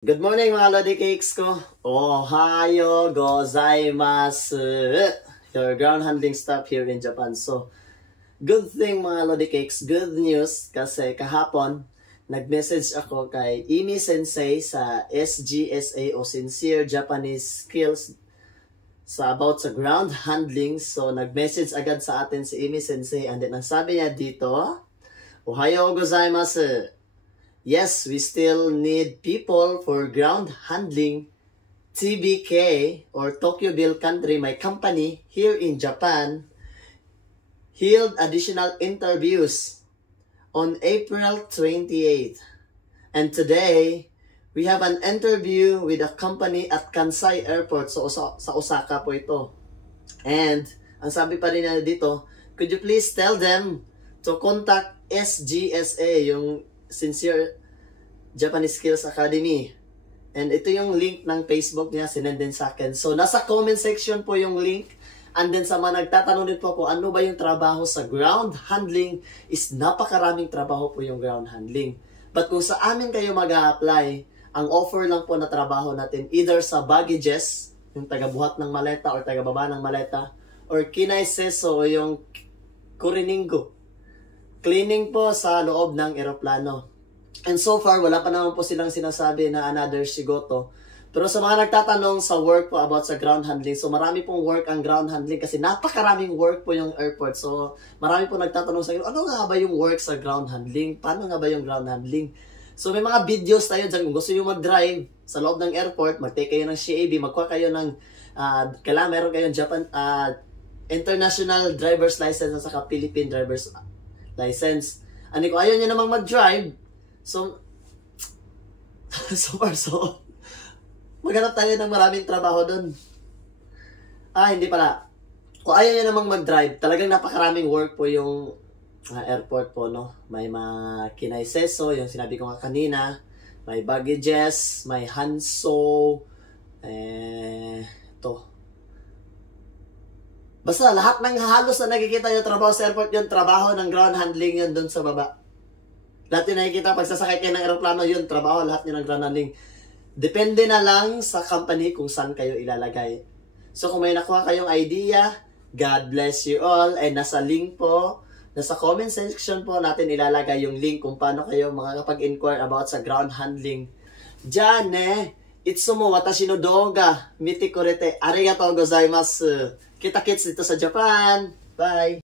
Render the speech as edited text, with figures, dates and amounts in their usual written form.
Good morning mga Lodi Cakes ko. Ohayo gozaimasu. Your ground handling staff here in Japan. So, good thing mga Lodi Cakes, good news kasi kahapon nag-message ako kay Imi Sensei sa SGSA o Sincere Japanese Skills about sa ground handling. So, nag-message agad sa atin si Imi Sensei and then ang sabi niya dito, Ohayo gozaimasu. Yes, we still need people for ground handling. TBK or Tokyo Bill Country, my company here in Japan, held additional interviews on April 28th. And today, we have an interview with a company at Kansai Airport. So, sa Osaka po ito. And, ang sabi pa rin na dito, could you please tell them to contact SGSA, yung Sincere Japanese Skills Academy. And ito yung link ng Facebook niya, sinend din sa akin. So, nasa comment section po yung link. And then sa mga nagtatanong din po kung ano ba yung trabaho sa ground handling, is napakaraming trabaho po yung ground handling. But kung sa amin kayo mag-a-apply, ang offer lang po na trabaho natin, either sa baggages, yung tagabuhat ng maleta or tagababa ng maleta, or kinaiseso o yung kuriningo, cleaning po sa loob ng eroplano. And so far, wala pa naman po silang sinasabi na another shigoto. Pero sa mga nagtatanong sa work po about sa ground handling, so marami pong work ang ground handling kasi napakaraming work po yung airport. So marami po nagtatanong sa akin, ano nga ba yung work sa ground handling? Paano nga ba yung ground handling? So may mga videos tayo dyan. Kung gusto nyo mag-drive sa loob ng airport, mag-take kayo ng CAB, magkuha kayo ng, kailangan meron kayong Japan, international driver's license at saka Philippine driver's license. Ano kung ayaw nyo namang mag-drive, so far, maghanap tayo ng maraming trabaho doon. Hindi pala. Kung ayaw nyo namang mag-drive, talagang napakaraming work po yung airport po, no? May mga kinaiseso, yung sinabi ko nga kanina, may baggages, may hanso, ito. Basta lahat ng halos na nakikita yung trabaho sa airport, yung trabaho ng ground handling yun doon sa baba. Lahat yung nakikita pag sasakay kayo ng aeroplano, yun, trabaho, lahat yun ng ground handling. Depende na lang sa company kung saan kayo ilalagay. So kung may nakuha kayong idea, God bless you all. And nasa link po, nasa comment section po natin ilalagay yung link kung paano kayo makakapag-inquire about sa ground handling. Diyan itsumo watashi no douga mite kurete arigatou gozaimasu. Kita-kits dito sa Japan. Bye!